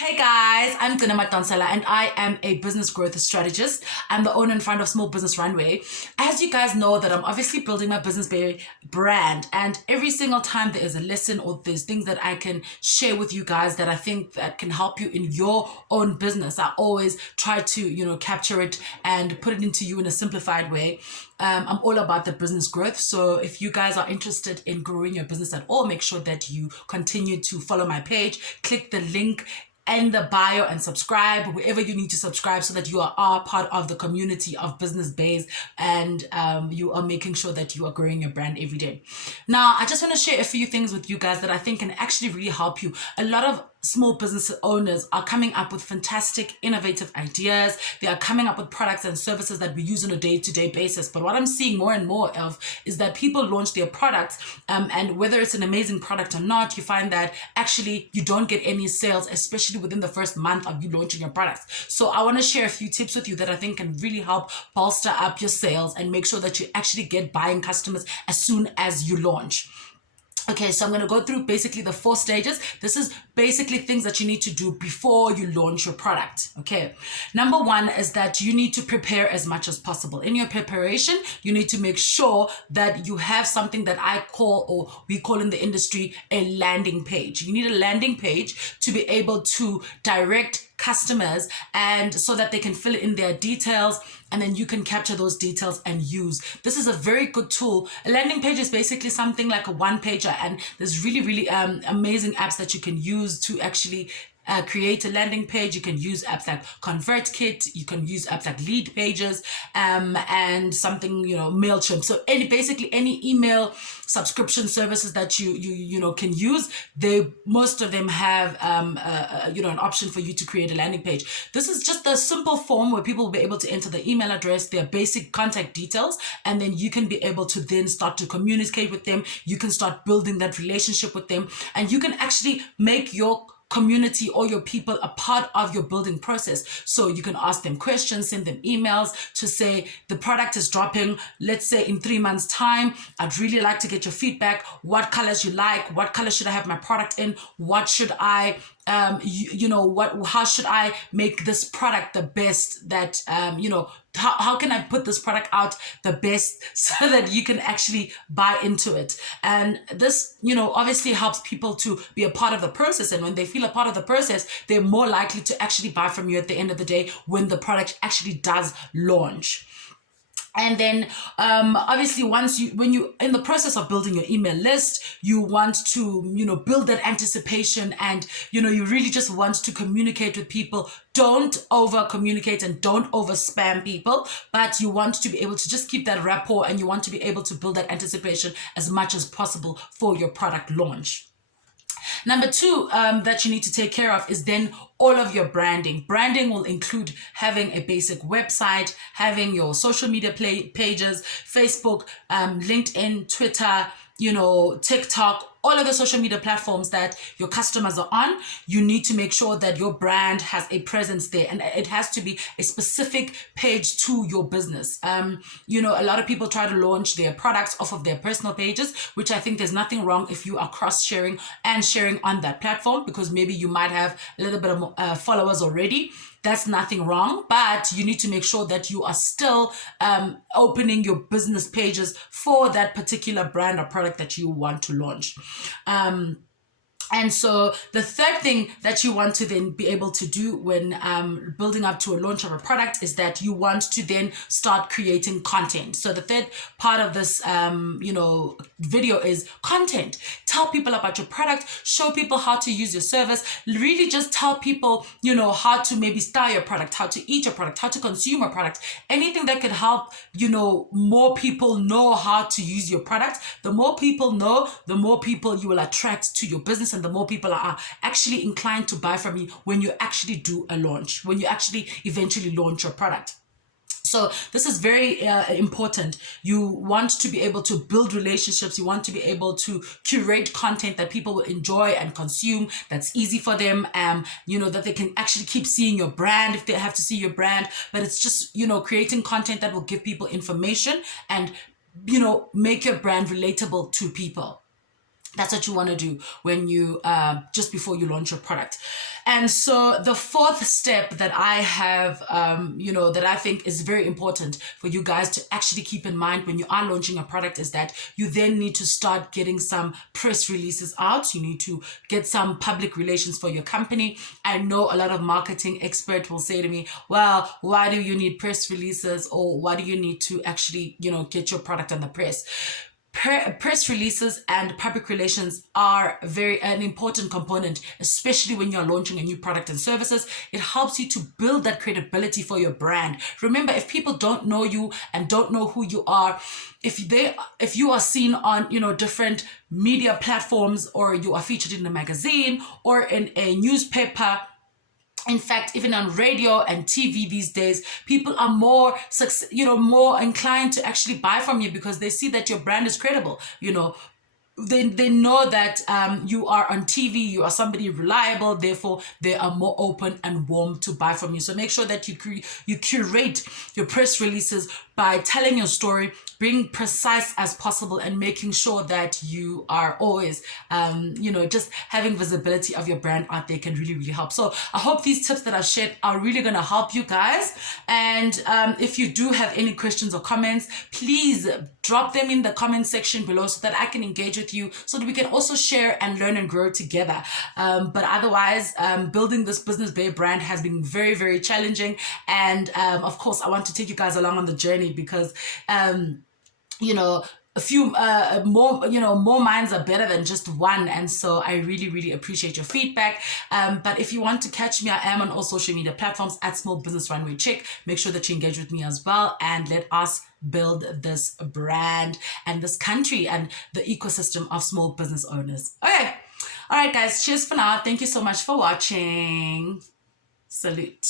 Hey guys, I'm Gina Matansela and I am a business growth strategist. I'm the owner and founder of Small Business Runway. As you guys know that I'm obviously building my business brand, and every single time there is a lesson or there's things that I can share with you guys that I think that can help you in your own business, I always try to, capture it and put it into you in a simplified way. I'm all about the business growth. So if you guys are interested in growing your business at all, make sure that you continue to follow my page, click the link and the bio and subscribe wherever you need to subscribe so that you are part of the community of business bays and you are making sure that you are growing your brand every day. Now, I just want to share a few things with you guys that I think can actually really help you. A lot of small business owners are coming up with fantastic, innovative ideas. They are coming up with products and services that we use on a day-to-day basis. But what I'm seeing more and more of is that people launch their products, and whether it's an amazing product or not, you find that actually you don't get any sales, especially within the first month of you launching your products. So I want to share a few tips with you that I think can really help bolster up your sales and make sure that you actually get buying customers as soon as you launch. Okay, so I'm going to go through basically the 4 stages. This is basically things that you need to do before you launch your product. Okay, number 1 is that you need to prepare as much as possible. In your preparation, you need to make sure that you have something that I call, or we call in the industry, a landing page. You need a landing page to be able to direct customers and so that they can fill in their details, and then you can capture those details and use. This is a very good tool. A landing page is basically something like a one-pager, and there's really amazing apps that you can use to actually create a landing page. You can use apps like ConvertKit, you can use apps like Leadpages, and something, MailChimp. So basically any email subscription services that you can use, most of them have an option for you to create a landing page. This is just a simple form where people will be able to enter the email address, their basic contact details, and then you can be able to then start to communicate with them. You can start building that relationship with them, and you can actually make your community or your people a part of your building process. So you can ask them questions, send them emails to say the product is dropping, let's say in 3 months time. I'd really like to get your feedback. What colors you like? What color should I have my product in? What should I how should I make this product the best that, how can I put this product out the best so that you can actually buy into it? And this, obviously helps people to be a part of the process. And when they feel a part of the process, they're more likely to actually buy from you at the end of the day when the product actually does launch. And then obviously when you in the process of building your email list, you want to build that anticipation, and you really just want to communicate with people. Don't over communicate and don't over spam people, but you want to be able to just keep that rapport, and you want to be able to build that anticipation as much as possible for your product launch. Number 2 that you need to take care of is then all of your branding. Branding will include having a basic website, having your social media pages, Facebook, LinkedIn, Twitter, TikTok, all of the social media platforms that your customers are on. You need to make sure that your brand has a presence there, and it has to be a specific page to your business. A lot of people try to launch their products off of their personal pages, which I think there's nothing wrong if you are cross-sharing and sharing on that platform, because maybe you might have a little bit of followers already. That's nothing wrong, but you need to make sure that you are still opening your business pages for that particular brand or product that you want to launch. And so the third thing that you want to then be able to do when building up to a launch of a product is that you want to then start creating content. So the third part of this, video is content. Tell people about your product, show people how to use your service, really just tell people, how to maybe style your product, how to eat your product, how to consume your product, anything that could help, more people know how to use your product. The more people know, the more people you will attract to your business, and the more people are actually inclined to buy from you when you actually do a launch, when you actually eventually launch your product. So this is very important. You want to be able to build relationships. You want to be able to curate content that people will enjoy and consume, that's easy for them, that they can actually keep seeing your brand if they have to see your brand. But it's just, creating content that will give people information and, make your brand relatable to people. That's what you want to do when you just before you launch your product. And so the fourth step that I have, that I think is very important for you guys to actually keep in mind when you are launching a product is that you then need to start getting some press releases out. You need to get some public relations for your company. I know a lot of marketing experts will say to me, well, why do you need press releases, or why do you need to actually, get your product on the press? Press releases and public relations are an important component, especially when you're launching a new product and services. It helps you to build that credibility for your brand. Remember, if people don't know you and don't know who you are, if you are seen on different media platforms, or you are featured in a magazine or in a newspaper, in fact, even on radio and TV these days, people are more inclined to actually buy from you because they see that your brand is credible. They know that you are on TV, you are somebody reliable, therefore they are more open and warm to buy from you. So make sure that you curate your press releases by telling your story, being precise as possible, and making sure that you are always, just having visibility of your brand out there can really, really help. So I hope these tips that I've shared are really going to help you guys. And if you do have any questions or comments, please drop them in the comment section below so that I can engage with you, so that we can also share and learn and grow together. But otherwise, building this Business Bae brand has been very, very challenging. And of course, I want to take you guys along on the journey because, a few more minds are better than just one. And so I really, really appreciate your feedback. But if you want to catch me, I am on all social media platforms at Small Business Runway Chick. Make sure that you engage with me as well, and let us build this brand and this country and the ecosystem of small business owners. Okay. All right, guys. Cheers for now. Thank you so much for watching. Salute.